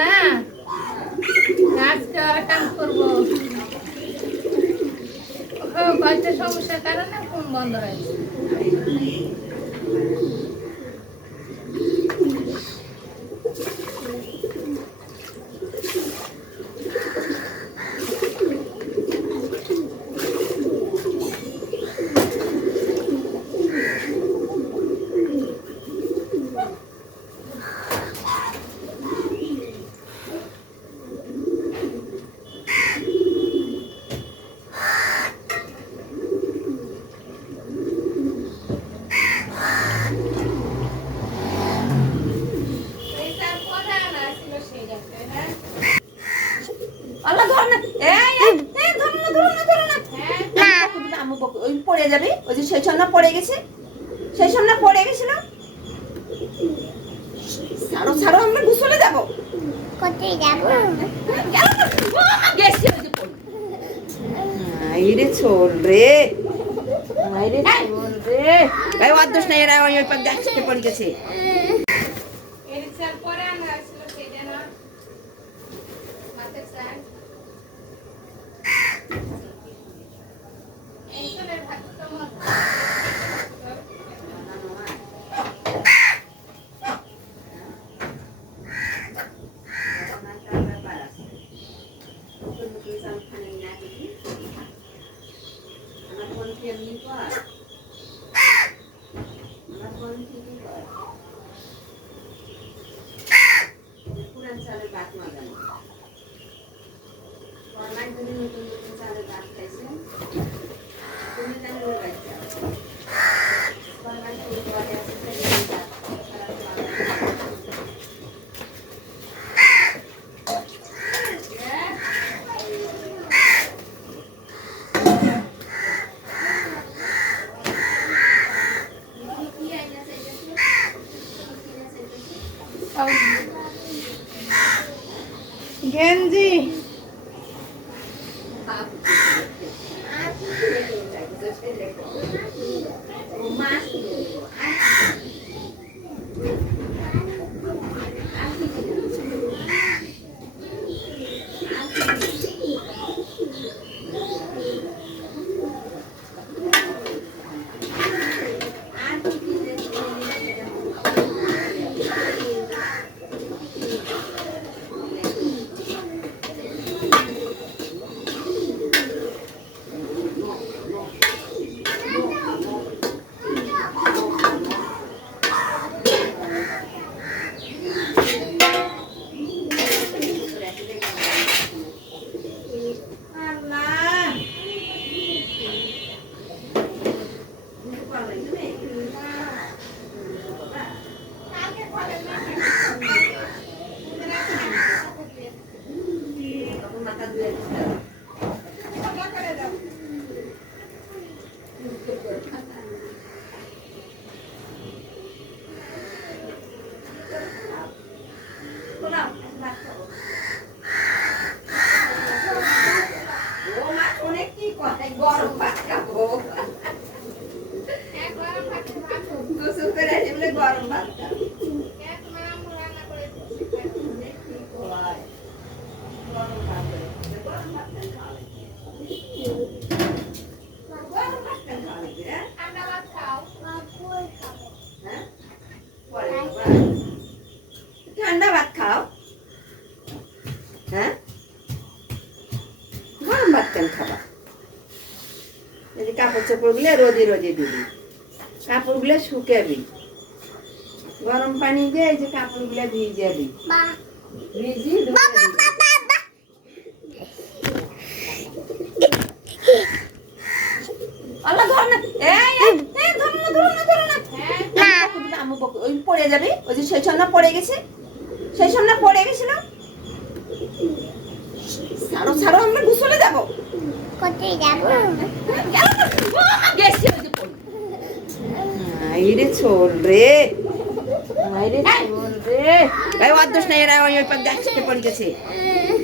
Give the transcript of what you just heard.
না আজকে আর কাম করবো কয়েকটা সমস্যার কারণে ফোন বন্ধ হয়েছে। আল্লাহ ধর না, এই ধর না, ধর না, ধর না। আম্মু ওই পড়ে যাবে, ওই যে সেই সামনে পড়ে গেছে, সেই সামনে পড়ে গেছিল। ছাড়ো ছাড়ো, আমরা গোসলে যাব। কোথায় যাবো? গেছি ওই যে পড়ে। আইরে চল রে, আইরে চল রে। এই অদোষ নাই, এরা ওই পাক দেখতে পড়ে গেছে। এর চাল পরে আনা ছিল সেটা না মাথায় চাল এই চলে ভাত তো গেঞ্জি গরম ভাত খাবো, গোসল করে আসি বলে গরম ভাত খাবো। ঠান্ডা ভাত খাও, হ্যাঁ গরম ভাত কেন খাবা? এই যে কাপড় চোপড় গুলো রোদে রোদে দিবি, কাপড় গুলো শুকাবি, গরম পানি দিয়ে এই যে কাপড় গুলো ভিজাবি, ভিজিয়ে আল্লাহ ধর না, এই ধর না, ধর না, ধর না। আম্মু ওই পড়ে যাবে, ওই যে সেই সামনে পড়ে গেছে, সেই সামনে পড়ে গেছিল। ছাড়ো ছাড়ো, আমরা গোসলে যাব। কোথায় যাবো? গেছি ওই যে পড়ে। আইরে চল রে, আইরে চল রে। এই অদোষ নাই, এরা ওই পাক দেখতে পড়ে গেছে।